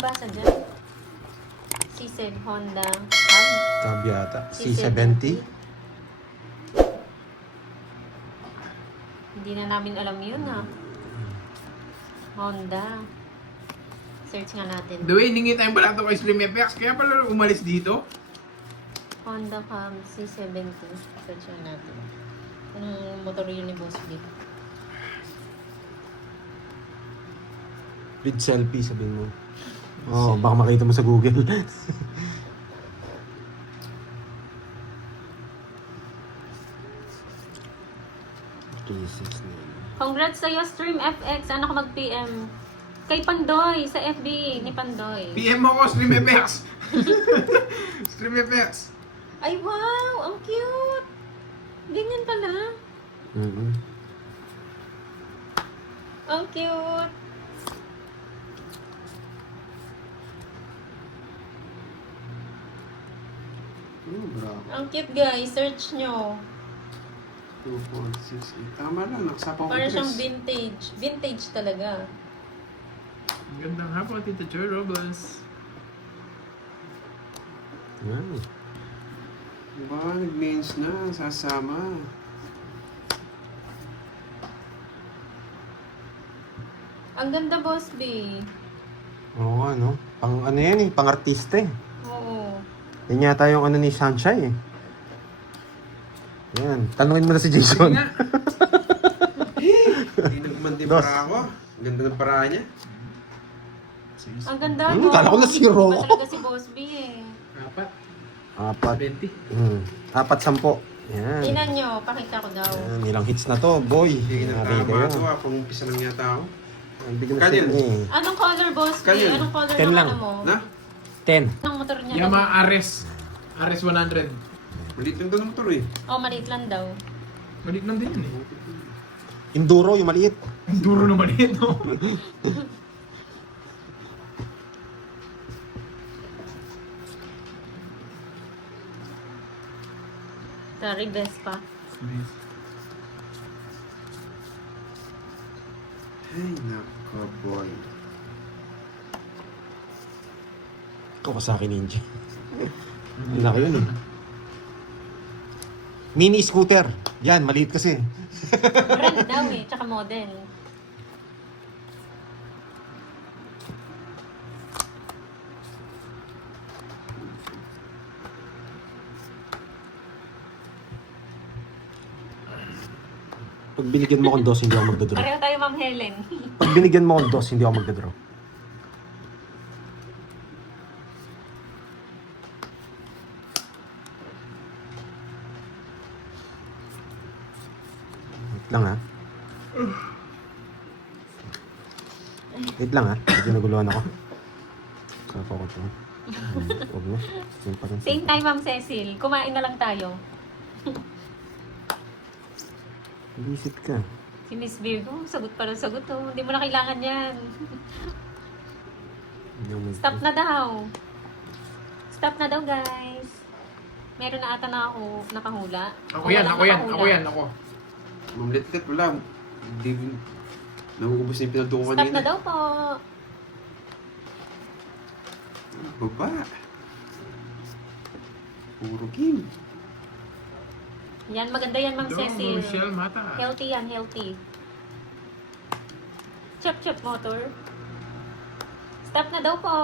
basa dyan? C7 Honda Hub. Cab yata. C70. Hindi na namin alam yun ha. Honda. Search nga natin. The way, hiningi tayong balato kay Slim FX, kaya pala umalis dito. Honda Hub C70. Search nga natin. Anong motor yun ni Boss B? With selfie, sabihin mo. Oo, baka makita mo sa Google. Congrats sa'yo, Stream FX. Ano ko mag-PM? Kay Pandoy, sa FB ni Pandoy. PM mo ko, Slim FX. Slim FX. Ay, wow! Ang cute! Ganyan pala. Ang cute! Bravo. Ang cute guys, search nyo. 2, 4, 6, 8. Tama lang, nakasapang ko Para dress. siyang vintage. Vintage talaga. Gandang hapon, Tita Joy Robles. Yan. Diba, nag-mains na, sasama. Ang ganda, Boss B. Oo nga, no? Pang ano yan eh, pang artista eh. Oo. Yan yata yung ano ni Sunshine eh. Yan, tanungin mo na si Jason. Nga. Hindi nagmandi para ako. Ang ganda ng paraan niya. Ang ganda, Kala ko na zero. Iba talaga si Boss B eh. Apat. Apat. 20. 4-10. Yan. Tingnan nyo, pakita ko daw. Yan, ilang hits na to, boy. Hindi Nari nagtama kayo. ito pang-umpisa lang yata ako. Ang bigyan na Kanyan. siya eh. Anong color, Boss B? Kanyan. Anong color Ten ng lang. ano mo? Na? 10. Anong motor niya? Yamaha Ares. Ares 100. Malit lang doon ang motor eh. Oh, maliit lang daw. Maliit lang din yun eh. Enduro, yung maliit. Ang duro na maliit, no? Sorry, Vespa. Ay, nako boy. Kawasaki Ninja. Laki yun eh. Mini scooter. Yan, maliit kasi. Brand daw eh, tsaka model. Pag binigyan mo akong dos, hindi ako magdadraw. Pareho tayo, Ma'am Helen. Pag binigyan mo akong dos, hindi ako magdadraw. Wait lang ha. Wait lang ha. Medyo naguluhan ako. Kapa ko ito. Huwag na. Yan pa rin. Same time, Ma'am Cecil. Kumain na lang tayo. Visit ka. Si Miss Virgo, sagot pa rin sagot oh. Hindi mo na kailangan yan. Hindi ako mag- Stop na daw. Stop na daw, guys. Meron na ata na ako nakahula. Ako O yan, walang ako yan, nakahula? ako yan, ako. Mamlit-lit, wala. Hindi, nauubos na yung pinatuko Stop kanina. na daw po. Baba. Puro game. Yan, maganda yan, Ma'am Dong, Cecil. Michelle Mata. Healthy yan, healthy. Chop motor. Stop na daw po.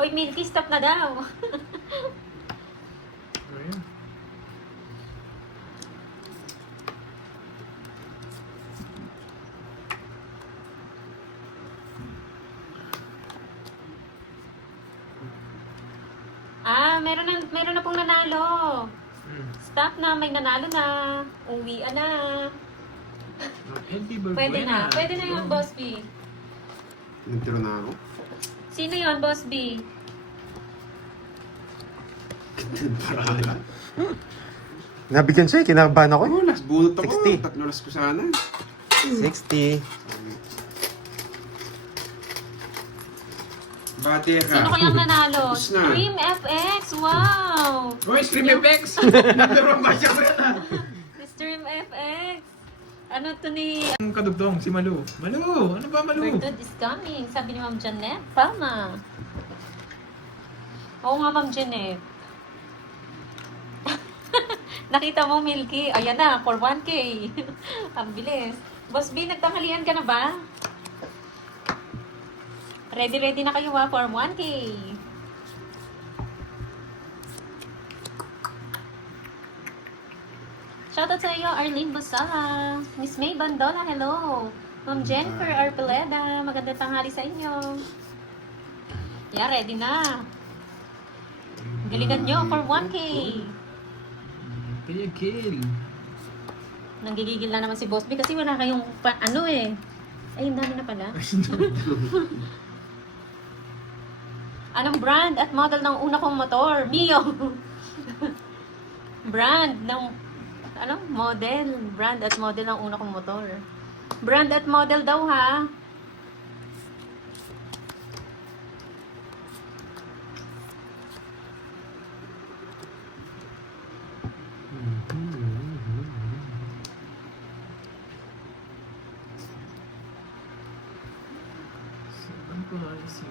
Hoy, Milky, stop na daw. Ayun. Meron na pong nanalo. Stop na, may nanalo na. Uwian na. Pwede na yung Boss B. Nagtiro na ako. Sino yon Boss B? Paraan. Nabigyan siya eh. Kinabahan ako eh. Oh, last bunot ako. 60. 3 last ko sana. 60. Bate ka. Sino kayang nanalo? Tapos na. Stream FX! Wow! Uy, Stream FX! Number 1 ba siya ko yan ah? Stream FX! Ano to ni... Ang kadugtong, si Malu. Malu! Ano ba, Malu? Bertud is coming. Sabi ni Ma'am Janet. Palma. Oo nga, Ma'am Janet. Nakita mo, Milky. Ayan na, for 1K. Ang bilis. Boss B, nagtanghalian ka na ba? Ready na kayo for 1K. Shoutout sa iyo, Arlene Busala. Miss May Bandola, hello. Ma'am Jennifer Arpeleda, magandang tanghali sa inyo. Yeah, ready na. Galingan nyo for 1K. Kaya kill. Nanggigigil na naman si Boss B kasi wala kayong ano eh. Ay, ang dami na pala. Anong brand at model ng una kong motor? Mio. Brand ng model. Brand at model ng una kong motor. Brand at model daw ha. Ano ko na isip?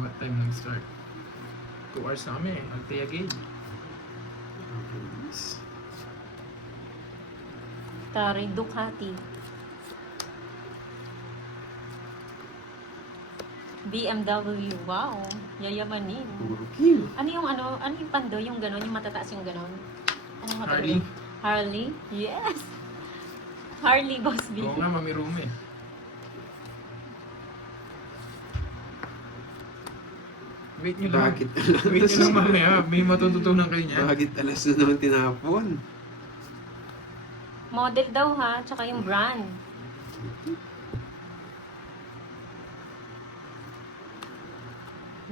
What time nag-start? 2 hours na kami. Altea Gate. Tari Ducati. BMW. Wow. Yayamanin. Ano yung pando? Yung ganon? Yung matataas yung ganon? Anong matagal Harley? yun? Harley? Yes! Harley, Boss B. Oo nga, Mami Rume. Wait nyo lang. Bakit Wait nyo lang mamaya. May matututunan kayo niya. Bakit alas na naman tinapon? Model daw ha, tsaka yung brand.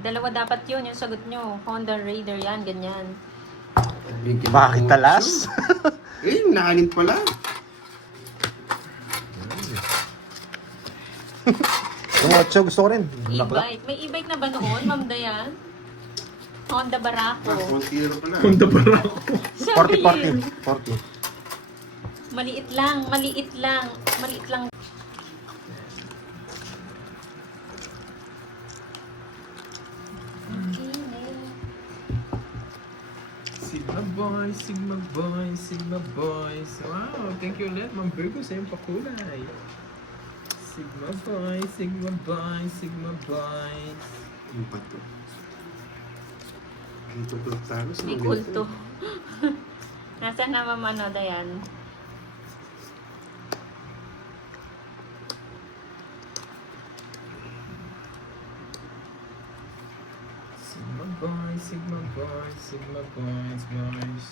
Dalawa dapat yun, yung sagot nyo. Honda Raider yan, ganyan. Bakit talas? Eh, nakanin pala. Yung 8 gusto ko rin. Laklak. E-bike. May e-bike na ba noon, Ma'am Dayan? Honda Barako. Kontiro pala. Punta pa lang ako. 40. Maliit lang, maliit lang, maliit lang. Sigma boys, Sigma boys, Sigma boys. Wow, thank you ulit, Ma'am Virgo, sa iyong pakulay. Sigma boys, Sigma boys, Sigma boys. Ano pa to? Dito ko talo sa May kulto. Nasaan na Ma'am ano, Dayan? Sigma boys, Sigma boys, Sigma boys, boys.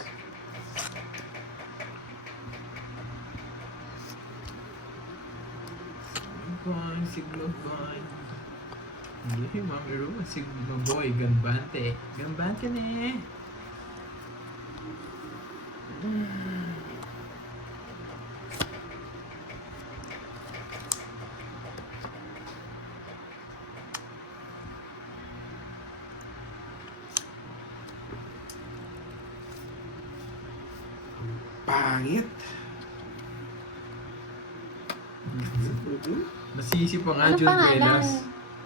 Sigma boy. Hindi, Ma'am Iro, Sigma boy, gambante. Gambante na eh. Pangit. Masisi pa nga Anong John pangalan Grelas.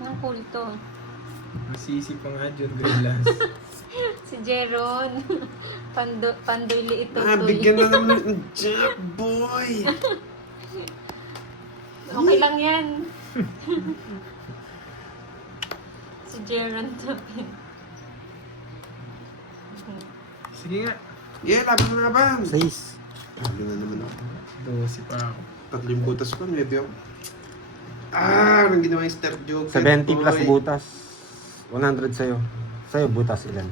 ng kulto? Masisi pa nga John Grelas. Si Jeron. Pandoy liit Bigyan na naman ng Jack boy. Okay lang yan. Si Jeron Tapin. Sige nga. Yeah, laban. 6. Sabi na naman ako. 12 pa ako. 3 butas pa, maybe ako. Anong ginawa yung star joke? 70 plus butas. 100 sa'yo. Sa'yo butas ilan?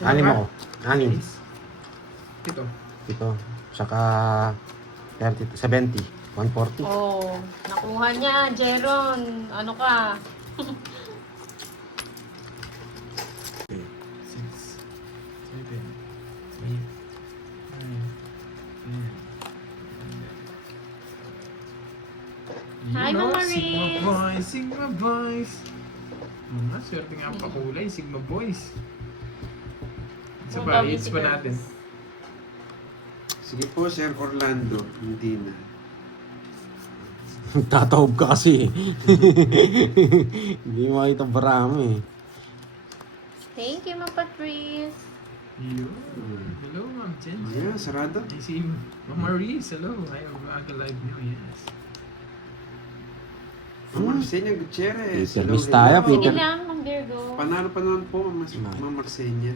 6 ako. 6. Ito. Ito. Tsaka 30, 70. 140. Oh, nakuha niya, Jeron. Ano ka? 6, 7, 8, 9, 10. Hi, Ma'am Maris. Sigma boys, Sigma boys. Mga swerte nga pa kulay, Sigma boys. Isa Ang pa, dami hits pa si natin. Sige po, Sir Orlando. Hindi na. Tatawag ka kasi. Hindi mo makita barami. Thank you, Ma'am Patrice. Yun. Hello, Ma'am Jen. Yeah, sarado. I see Ma'am Maurice. Hello. I am aga live nyo. Yes. Marcenia Gutierrez. Peter Hello, Mistaya, hello. Sige Peter. lang, Ma'am Virgo. Panalo pa naman po, Ma'am Marcenia.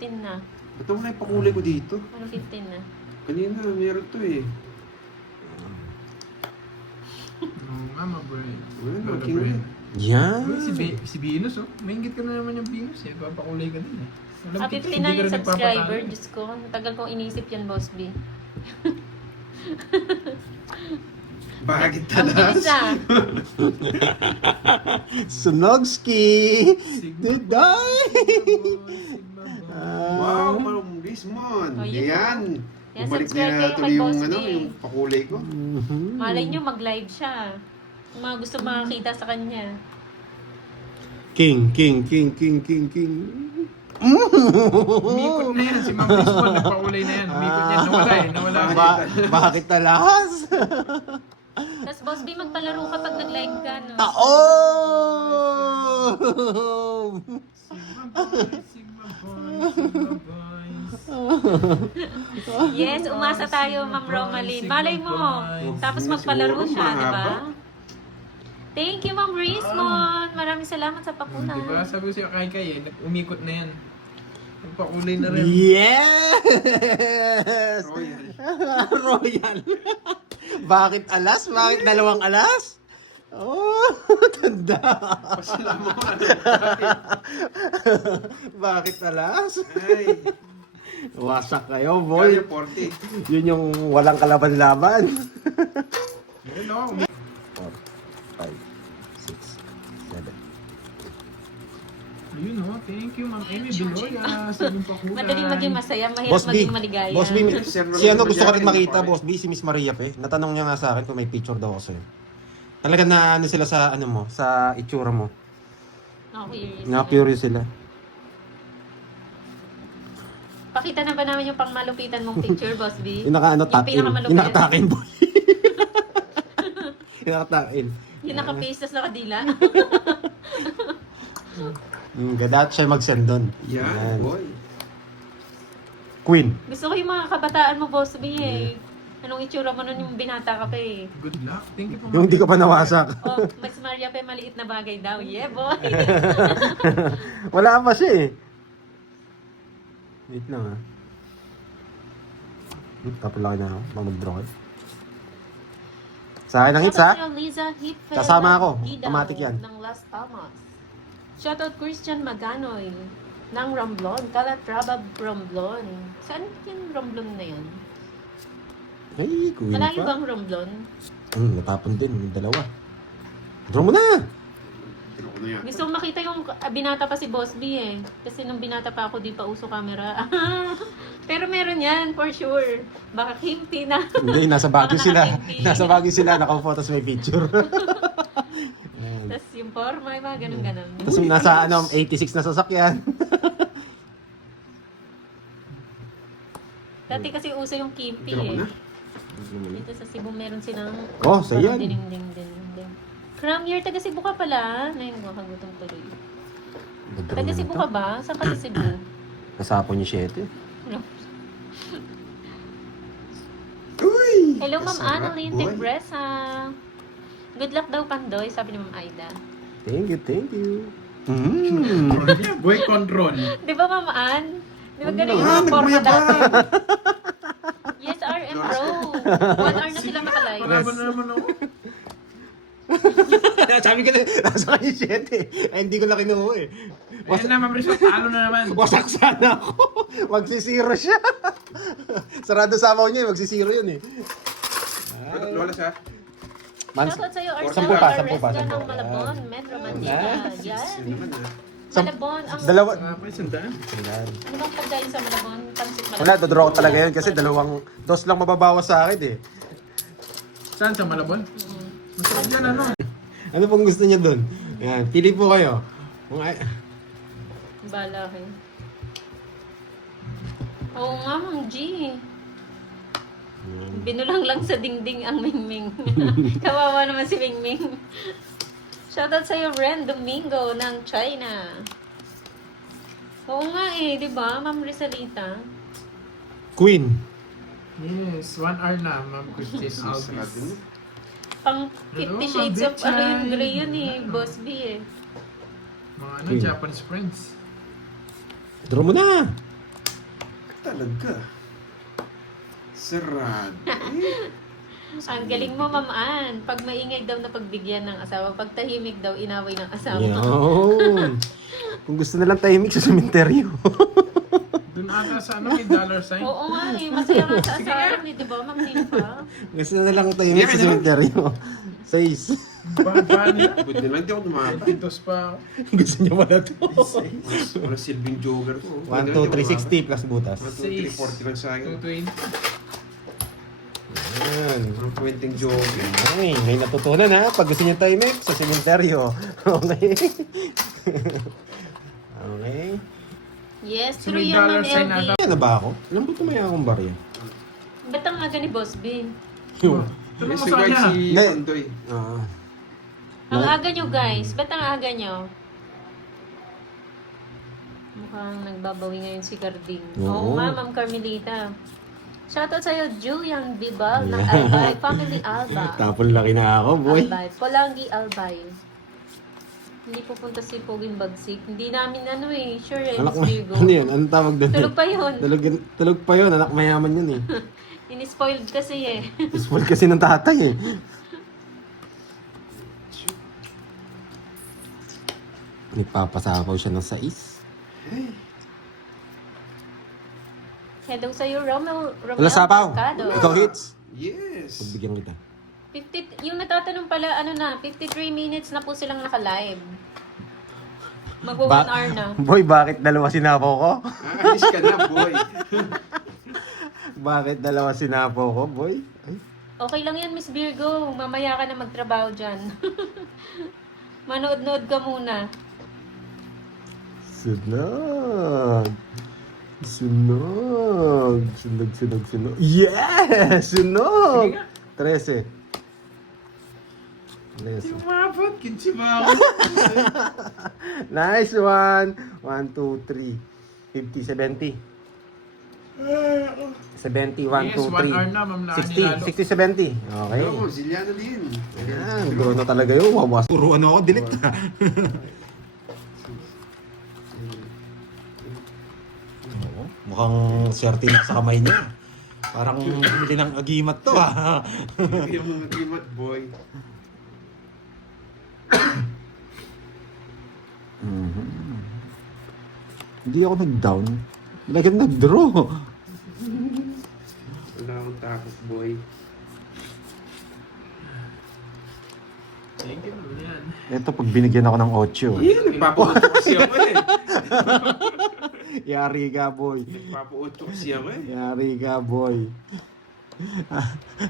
15 na. Ba't naman na ipakulay ko dito? Ano 15 na? Kanina, meron to eh. Oo nga, Mabray. Well, Lola okay Bren. na. Yan. Si Venus, oh. Maingit ka na naman yung Venus, eh. Papakulay ka din, eh. Alam Ah, kita, 50 hindi na ka yung rin subscriber. nagpapatalo. Diyos ko, tagal kong inisip yan, Boss B. Bakit Ang bilis talas? ah. Sunogski! Sigma Diday! Sigma boy. Wow, parang Bismon. Oh, yun Ayan. Yan, Bumalik subscribe na kayo tuloy kay yung, Boss B. yung pakulay ko. Malay nyo, mag-live siya. Yung mga gusto makakita sa kanya. King. Umikot na yan. Si Ma'am Bismon, nagpakulay na yan. Umikot yan. Nawala eh. Nawala. Bakit talas? Tapos Boss B, magpalaro ka pag nag-live ka, no? Taom! Sigma boys, Sigma boys, Sigma boys. Yes, umasa tayo, Ma'am Romaline. Malay mo. Tapos magpalaro Siguro siya, di ba? mahaba. Thank you, Ma'am Rismon. Maraming salamat sa Di ba? pakunan. Sabi ko siya kay umikot na yan. Nagpakulay na rin. Yes! Royal. Royal. Bakit alas? Bakit dalawang alas? Oh, tanda. Pasalamat mo. Bakit alas? Ay, Wasak kayo, boy. kaya 40. Yun yung walang kalaban-laban. Yun o. 4, 5, 6, 7. Ayun o. Thank you, Ma'am Amy Beloya. Sa inyong pakulay. Madaling maging masaya, mahirap Boss B, maging maligaya. Boss B, Sir, si ano gusto ka rin Roman makita, Jacket, Boss B, si Miss Maria pa eh. Natanong niya nga sa akin kung may picture daw ako sa'yo. Talaga na ano sila sa ano mo, sa itsura mo. Na-curious. Na-curious sila. Pakita na ba namin yung pangmalupitan mong picture, Boss B? Yung naka ano, Yung top in. pinakamalupit. Yung nakatakin, boy. Yung nakatakin. Yung naka-face sa kadila. Yung gadat siya mag-send doon. Yan, boy. Queen. Gusto ko yung mga kabataan mo, Boss B eh. Anong itsura mo nun yung binata ka pa eh. Good luck. Thank you po. Yung hindi ka pa nawasak. Oh, Mas Maria pa maliit na bagay daw. Yeah, boy. Wala pa siya eh. Wait lang ah. Kapalaki na ako. Mag-draw kayo. Sa akin ang hits ha. Shoutout sa'yo, Liza Hipfeld Kasama ako. Gidaw Automatic yan. ng Las Palmas. Shoutout Christian Maganoy ng Romblon. Calatrava Romblon. Saan yung Romblon na yun? Ay, kuya Malayo pa. bang Romblon? Natapon din. Yung dalawa. Draw mo na! Tignan ko na yan. Gusto kong makita yung binata pa si Boss B eh. Kasi nung binata pa ako, di pa uso camera. Pero meron yan, for sure. Baka kimpi na. Hindi, nasa Baguio Baka sila. naka-kimpi. Nasa Baguio sila. Nakaupo, tapos may picture. Ayan. Tapos yung forma, yung mga ganun-ganun. Tapos yung nasa 86 na sasakyan. Dati kasi uso yung kimpi Tignan ko eh. na. Dito sa Cebu meron silang Oh, sa yan. ding. Cram year, taga Cebu ka pala. Ngayon mo, kagutom tuloy. Taga Cebu ka ba? Saan ka sa Cebu? Kasapon yung 7. Uy! Hello, Ma'am Kasarap, Annalyn boy. Tegresa. Good luck daw, Pandoy, sabi ni Ma'am Aida. Thank you. Boy control. Di ba, Ma'am Ann? Di ba ganun yung Ah, mga forma nagmayabang. dati? Yes, RM Pro. 1 hour na sila nakalive. Palaban na naman ako. Sabi ko na, nasa kayo 7 eh. Ay, hindi ko na kinuha eh. Ayan na, Ma'am Rizal. Talo na naman. Wasak sana ako. Magsisiro siya. Sarado sa amaw niya eh. Magsisiro yun eh. Lola siya. Shoutout sa'yo, Sampu pa, Arcel sampu pa, Arresca sampu. ng Malabon, Metro Manila. Yan. Yan. Ano naman ah. Malabon, ang... Dalawa. Pa, sandaan. Ano bang pagkain sa Malabon? Pansit Malabon. Wala, dodraw ko talaga yun kasi dos lang mababawas sa akin eh. Saan? Sa Malabon? Masarap yan, ano? Ano pong gusto niya doon? Yan, pili po kayo. Kung ay... Bala kayo. Oo nga, Ma'am G. Binulang lang sa dingding ang Mingming. Kawawa naman si Mingming. Shoutout sa'yo, Ren Domingo ng China. Oo nga eh, di ba, Ma'am Rizalita? Queen. Yes, 1 hour na, Ma'am Christine Sarado Alvis. mo. Pang 50 Hello, Shades of Ma'am ano yung Betchay. gray yun eh, Boss B eh. Mga Queen. Japanese friends. Draw mo na. Talaga. Sarado. Ang galing mo, Ma'am Ann. Pag maingay daw na pagbigyan ng asawa, pag tahimik daw, inaway ng asawa. Yun. Kung gusto nilang tahimik sa sementeryo. Doon ata sa ano, may dollar sign. Oo nga eh, masaya nga sa asawa ni, di ba, Ma'am Nimpa? Gusto nilang tahimik sa sementeryo. 6. Baba nila. Buti na lang di ako dumating. Pintos pa ako. Gusto niya wala to. Wala silbing jogger to. 1, 2, 3, 60 plus butas. 1, 2, 3, 40 lang sa akin. 220. Yan. Ang kwenteng jogger. Ay, may natutunan ha. Pag gusto niyo tahimik sa sementeryo. Okay. Okay. Yes, So, true may yan, Ma'am dollar sign LD. ata. Yan na ba ako? Alam ko tumaya akong barya. Ba't ang aga ni Boss B? Yung. Tulong Yes, mo sa guys, kanya. si Hindi. Andoy. Ah. Ang aga nyo, guys. Ba't ang aga nyo? Mukhang nagbabawi ngayon si Carding. Oo Oo. nga, Ma'am Carmelita. Shoutout sa'yo, Julian Bibal ng Yeah. Albay. Family Alba. Tapon laki na ako, boy. Albay. Polangi Albay. Hindi pupunta si Poging Bagsik. Hindi namin sure eh, Anak Miss mo. Virgo. Ano yun? Anong tawag doon? Tulog pa yun. Tulog pa yun. Anak mayaman yun eh. Inispoiled kasi eh. Spoiled kasi ng tatay eh. Nagpapasapaw siya ng sais. Hello sa'yo, Romel Wala sapaw. Mercado. Ikaw hits. Yes. Pagbigyan kita. 50, yung natatanong pala, 53 minutes na po silang naka-live. Magwa 1 hour na. Boy, bakit dalawa sinapaw ko? Alis ka na, boy. Bakit dalawa sinapaw ko, boy? Ay. Okay lang yan, Miss Virgo. Mamaya ka na magtrabaho dyan. Manood-nood ka muna. Sunog. Sunog. Sunog, sunog, sunog. Yes! Sunog! 13. 13. Umabot, kinsi ba ako? Nice one! 1, 2, 3. 50, 70. 70, 1, 2, 3. Yes, 1 hour na, Ma'am Nani Lalo. 60, 60, 70. Okay. Oo, Ziliano din. Ayan, guro na talaga yun. Wawas. Puro ano ako, delete na. Oo, mukhang swerte na sa kamay niya. Parang hindi ng agimat to ha. Yung nag-imat, boy. Hindi ako nag-down. Talagang nag-draw. Wala akong takot, boy. Thank you, Ma'am yan. Ito, pag binigyan ako ng 8. Nagpapa-8 kasi ako eh. Yari ka, boy. Nagpapa-8 kasi ako eh. Yari ka, boy.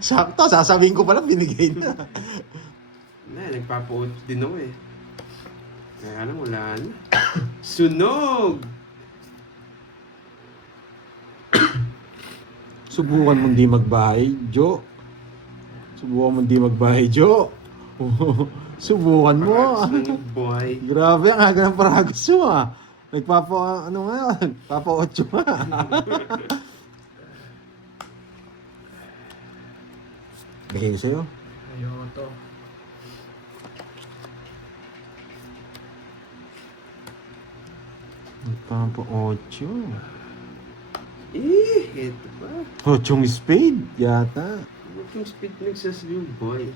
Sakto, sasabihin ko pala, binigay na. Nagpapa-8 din ako eh. Kaya alam, wala na. Sunog! Subukan mo di magbahay, Jo. Subukan mo di magbahay, Jo. Subukan mo. Paragos lang yung boy. Grabe, ang aga ng paragos mo ah. Nagpapa, ano ngayon? Papa 8 nga. Bigay ko sa'yo. Ayun to. Papa 8. Eto pa. 8 spade, yata. Ano yung speed nagsasabi yung boy?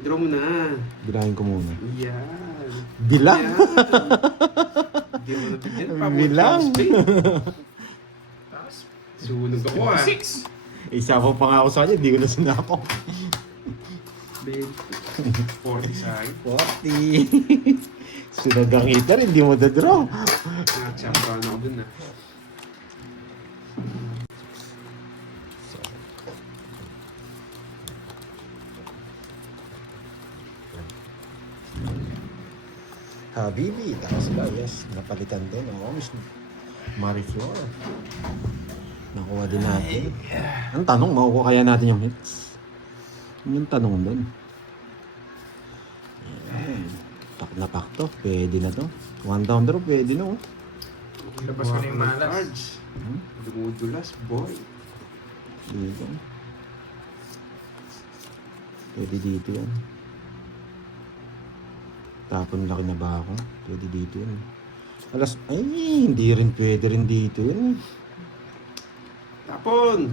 Draw mo na. Bilahin ko muna. Yan. Bilang? Yan. Hindi mo nabigyan. Bilang. Tapos, Sunog ako ah. 6. Isa pa nga ako sa kanya, hindi ko na sinako. 40 sa akin. 40. Sinagang kita rin, hindi mo da-draw. Nakachamba na ako dun ah. Habibi, tapos ba? Yes, napalitan din. Oo, Miss Mariflor. Nakuha din natin. Ang tanong, makukuha kaya natin yung hits? Yun yung tanong doon. Ayan. Pak na pak to. Pwede na to. One down draw, pwede na oh. Labas ko na yung malas. Cards. Dumudulas, boy. Dito. Pwede dito yan. Tapon laki na ba ako? Pwede dito yan. Alas, ay, hindi rin pwede rin dito yan. Tapon!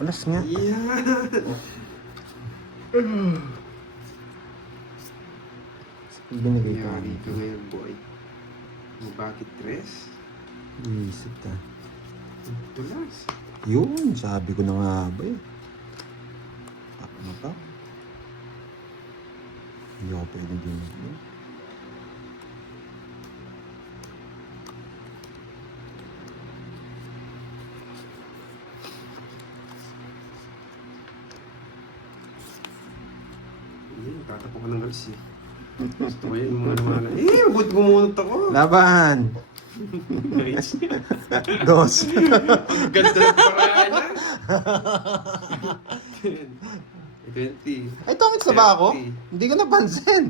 Alas nga. Yan! Binigay ko. Nangyari ka ngayon, boy. Bakit tres? Isip ka. Dulas. Yun, sabi ko na nga ba eh. Ano pa? Hindi ako pwede din. Hindi, tatapon ka ng alis eh. Gusto ko yun, yung mga naman. Ba't gumunot ako? Laban! Nice. Dos. Ang ganda ng paraan na. 20. Ay, tongits na ba ako? 30, Hindi ko napansin.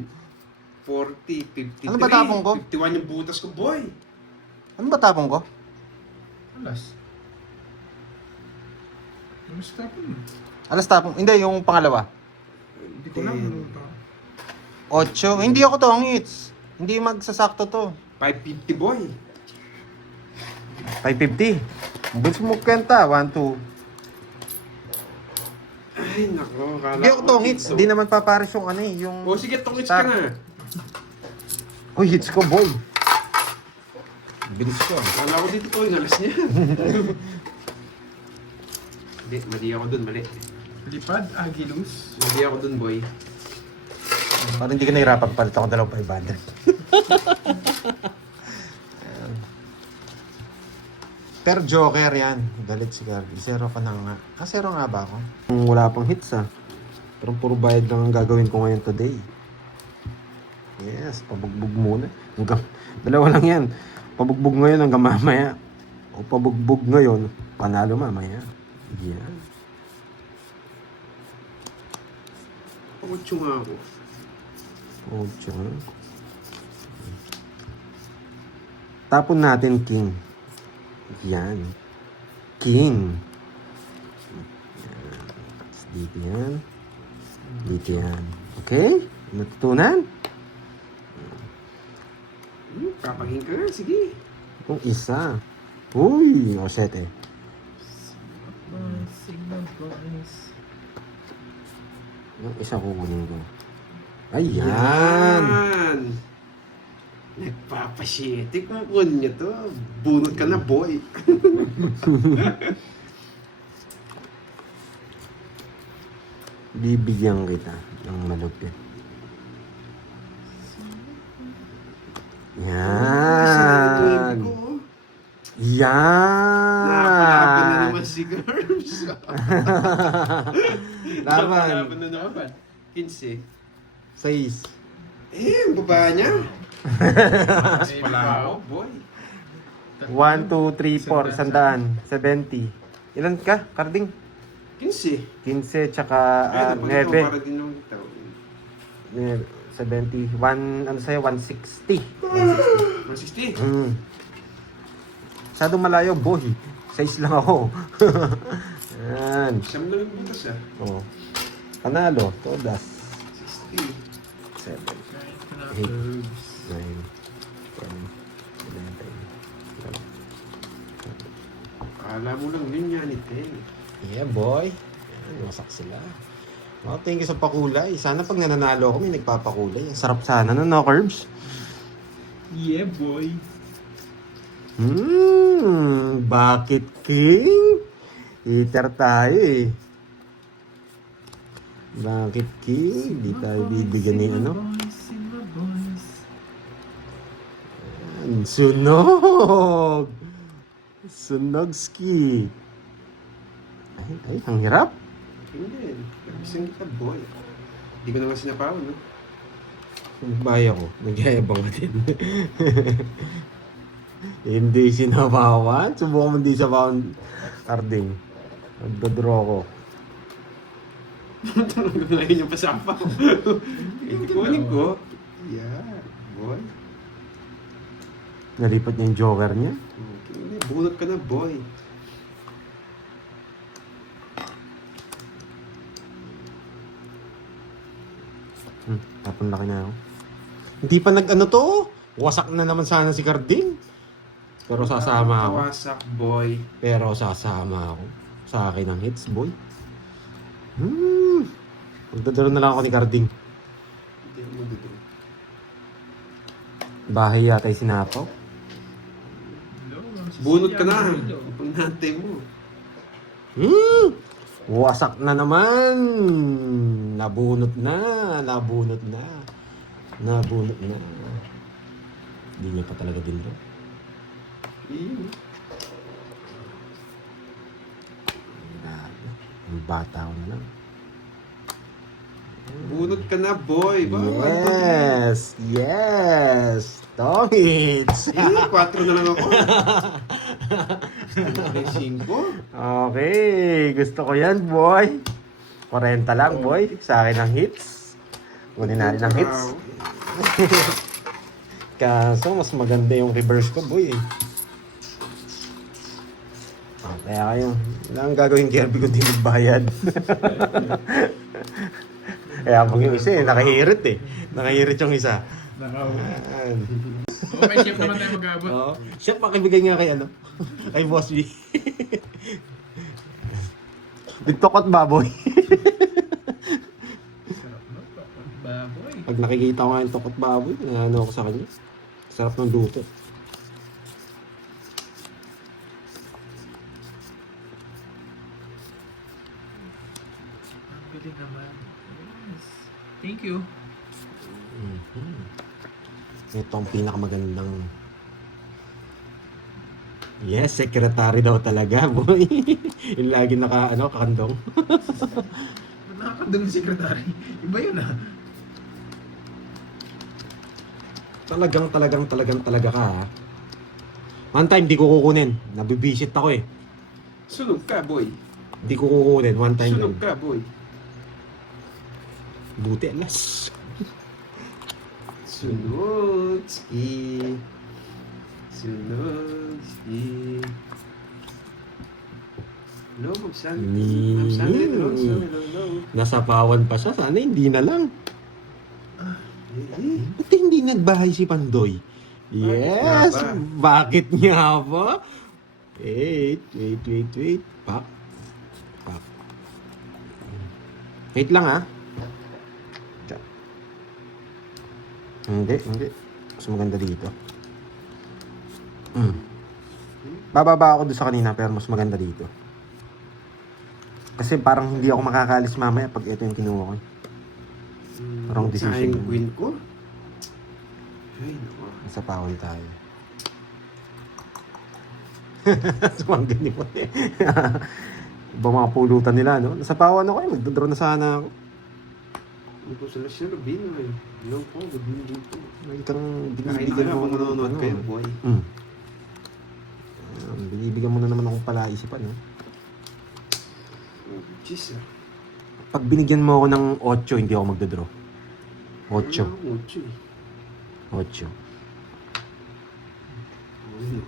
40, 53. Ano ba tapong ko? 51 yung butas ko, boy. Ano ba tapong ko? Alas. Mas tapon. Alas tapong. Hindi, yung pangalawa. Hindi ko lang. 8. Hindi ako tongits. Hindi magsasakto to. 550, boy. 550. Ang bilis mo kwenta. 1, 2. Ay, nako. Kala Hindi ako ko tongits. dito. Hindi naman papares yung ano eh. Yung... O, sige, tongits ka na. Uy, hits ko, boy. Bilis ko. Kala ko dito ko yung alas niya. Hindi, mali ako dun, mali. Lipad, Agilus. Mali ako dun, boy. Parang hindi ka nahirapan. Palit ako 2,500. Pero joker yan. Dalit si Garby. Zero ka na nga. Ah, zero nga ba ako? Wala pang hits ah. Pero puro bayad lang ang gagawin ko ngayon today. Yes, pabugbog muna. Dalawa lang yan. Pabugbog ngayon hanggang mamaya. O pabugbog ngayon, panalo mamaya. Yan. Pakutso nga ako. Ocho. Tapon natin king. Yan. King. Yan. Dito yan. Dito yan. Okay? Natutunan? Papangin ka nga, sige. Kung isa. Uy, o 7. Sigma boys. Yung isa kukunin ko. Ayan. Yan! Nagpapasiyete kung niya to. Bunot ka na, boy. Bibigyan kita ng malupit. Yan. Nakapalaban na Yan. naman si Garbs. Laban. Nakapalaban na naman. 15. 6. Ang baba niya. Mas pala ako, boy. 1, 2, 3, 4, 100. 70. Ilan ka, Carding? 15. 15 tsaka Ay, 9. para din ng tao. 70. 1, ano sa'yo? 160. 160. Masyadong malayo, boy. 6 lang ako. Yan. Siyam lang yung butas ah. Oh. Panalo. Todas. 60. 7, Eight. 9, 10, 11, 12. Akala mo lang yun yan, Iten. Yeah, boy. Yan, wasak sila. Oh, thank you sa pakulay. Sana pag nananalo ako, may nagpapakulay. Ang sarap sana, no, Curbs? Yeah, boy. Bakit, King? Eater tayo eh. Bakit, King? Hindi tayo bibigyan ni ano? Sigma boys. Yan, sunog! Sunogski. Ay, ang hirap. Hindi. Nabisan kita, boy. Hindi ko naman sinapawan, no? Baya ko, nagyayabang ka din. Hindi sinabawan. Subukan mo hindi sabawan. Carding. Nagdodraw ko. Ngayon yung pasapa ko. Kunin ko. Yeah, boy. Nalipat niya yung joker niya. Okay, bunot ka na, boy. Tapon laki na ako. Hindi pa nag-ano to. Wasak na naman sana si Carding. Pero sasama ako. Kawasak, boy. Pero sasama ako. Sa akin ang hits, boy. Magdadaro na lang ako ni Carding. Hindi ako magdodro. Bahay yata yung sinapaw. Bunot ka na. Pag nantay mo. Wasak na naman. Nabunot na. Nabunot na. Nabunot na. Hindi niya pa talaga din bro. Grabe. Ang bata ko na lang. Bunot ka na, boy. Yes! Yes! Tongits! 4 na lang ako. 5. Okay, gusto ko yan, boy. 40 lang, boy. Sa akin ang hits. Kunin natin ang hits. Kaso, mas maganda yung reverse ko, boy. Kaya kayo, wala ang gagawin Kirby kundi magbayad. Kaya pag yung isa nakahirit Nakahirit yung isa. Ayan. Okay, chef naman tayo mag-aabot. Oo. Siya pakibigay nga kay kay Boss B. Nagtokot baboy. Sarap no? Baboy. Pag nakikita ko nga yung tokot baboy, ano ako sa kanya. Sarap ng luto. Ang galing naman. Yes. Thank you. Ito ang pinakamagandang... Yes, secretary daw talaga, boy. Yung lagi kakandong. Nakakandang yung secretary. Iba yun ah. Talaga ka, ha? One time, di ko kukunin. Nabibisit ako, eh. Sunog ka, boy. Di ko kukunin. One time Sunog lang. ka, boy. Buti, alas. Sunog, ski. Sunog, ski. No, magsan. No. Nasapawan pa siya. Sana hindi na lang. Ba't hindi nagbahay si Pandoy? Yes! Bakit nga ba? Wait. Pak. Wait lang, ha? Hindi. Mas maganda dito. Bababa ako doon sa kanina pero mas maganda dito. Kasi parang hindi ako makakalis mamaya pag ito yung kinuha ko. Wrong decision. Sayang win ko. Ay, naku. Sa pawon tayo. Sumanggan ni po. Iba mga pulutan nila, no? Nasa pawan ako eh. Magdodraw na sana ako. Ano po sila siya, Rubino eh. Hello po, Rubino din po. Lagi kang Kahit binibigyan na mo kung nanonood ano, kayo, boy. Binibigyan mo na naman akong palaisipan, no? Oh, jeez ah. Pag binigyan mo ako ng 8, hindi ako magdodraw. 8. 8 eh. 8. Ano?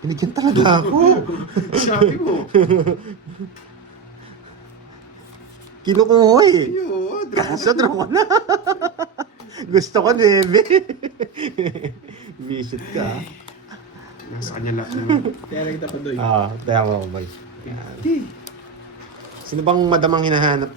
Binigyan talaga ako. Sabi mo. Kinukuha eh. Ayun, Kaso draw ko na. Gusto ko, Nebe. Visit ka. nasa kanya lahat naman. Kaya lang kita Pandoy. Tayo mo ako, boy. Sino bang madamang hinahanap?